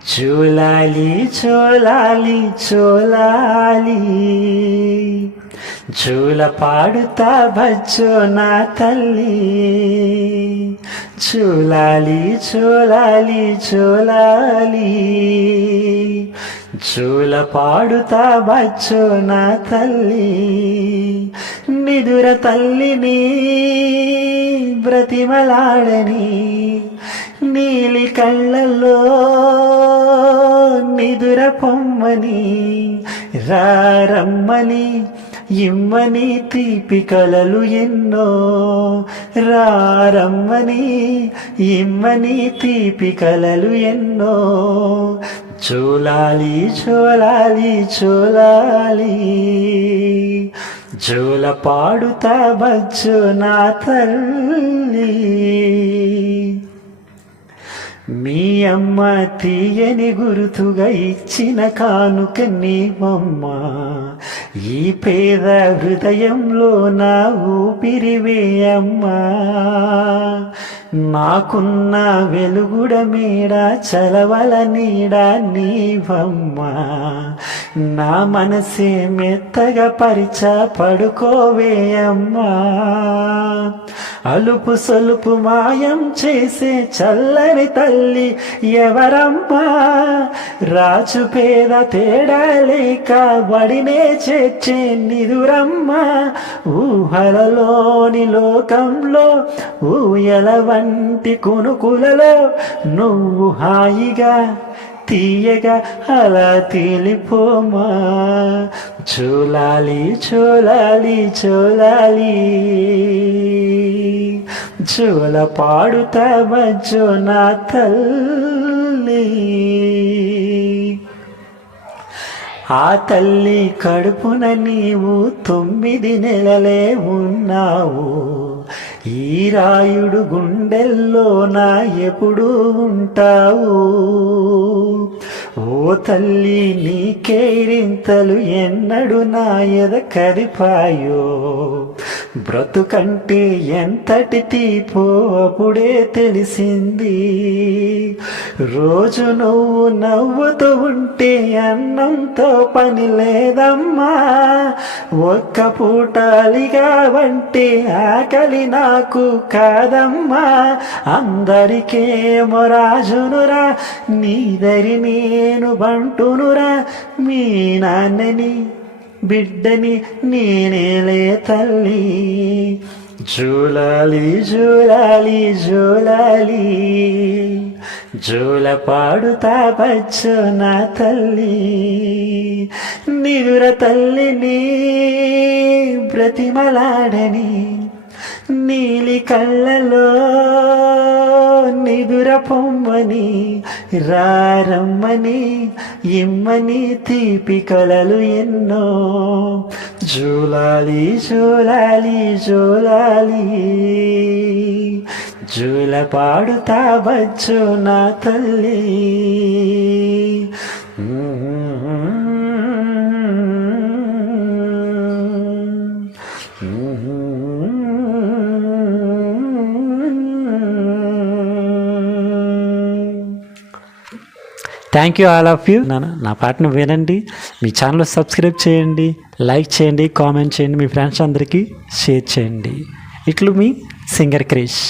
చూలాలి చూలాలి చూలాలి. చూల పాడుతా బచ్చో నా తల్లి. చూలాలి చూలాలి చూలాలి. చూల పాడుతా బచ్చో నా తల్లి. నిదుర తల్లిని బ్రతిమలాడని నీలి కళ్ళల్లో పొమ్మని రారమ్మని ఇమ్మని తీపి కలలు ఎన్నో. రారమ్మని ఇమ్మని తీపి కలలు ఎన్నో. చూలాలి చూలాలి చూలాలి. జోల పాడుతా బచ్చు నా తల్లి. మీ అమ్మ తీయని గురుతుగా ఇచ్చిన కానుక నీవమ్మ ఈ పేద హృదయంలో నా ఊపిరివే అమ్మా. నాకున్న వెలుగుడ మీడ చలవల నీడ నీవమ్మా. నా మనసే మెత్తగా పరిచ పడుకోవేయమ్మా. అలుపు సొలుపు మాయం చేసే చల్లని తల్లి ఎవరమ్మా? రాజు పేద తేడా లేక వడినే చేర్చే నిదురమ్మా. ఊహలలోని లోకంలో ఊయలవ వంటి కొనుకులలో నువ్వు హాయిగా తీయగా అలా తేలిపోమా? చూలాలి చూలాలి చూలాలి. జోల పాడుతా మజ్జో నా తల్లి. ఆ తల్లి కడుపున నీవు తొమ్మిది నెలలే ఉన్నావు. ఈ రాయుడు గుండెల్లో నా ఎప్పుడు ఉంటావు? ఓ తల్లి నీకేరింతలు ఎన్నడు నా ఎద కదిపాయో? బ్రతుకంటే ఎంతటి తీపో అప్పుడే తెలిసింది. రోజు నువ్వు నవ్వుతూ ఉంటే అన్నంతో పని లేదమ్మా. ఒక్క పూటాలిగా వంటే ఆకలి నాకు కాదమ్మా. అందరికేమో రాజునురా నీదరి నేను బంటునురా మీ నాన్నని బిడ్డని నేనేలే తల్లి. జూలాలి జూలాలి జూలాలి జూల పాడుతా బచ్చు నా తల్లి. నిగుర తల్లిని బ్రతిమలాడని నీలి కళ్ళలో పొమ్మని రారమ్మని ఇమ్మని తీపి కలలు ఎన్నో. జూలాలి జూలాలి జూలాలి జూల పాడుతా బచ్చు నా తల్లి. Thank you all of you నా నా పాటను వినండి. మీ ఛానల్ సబ్స్క్రైబ్ చేయండి. లైక్ చేయండి. కామెంట్ చేయండి. మీ ఫ్రెండ్స్ అందరికీ షేర్ చేయండి. ఇట్లు మీ సింగర్ క్రిష్.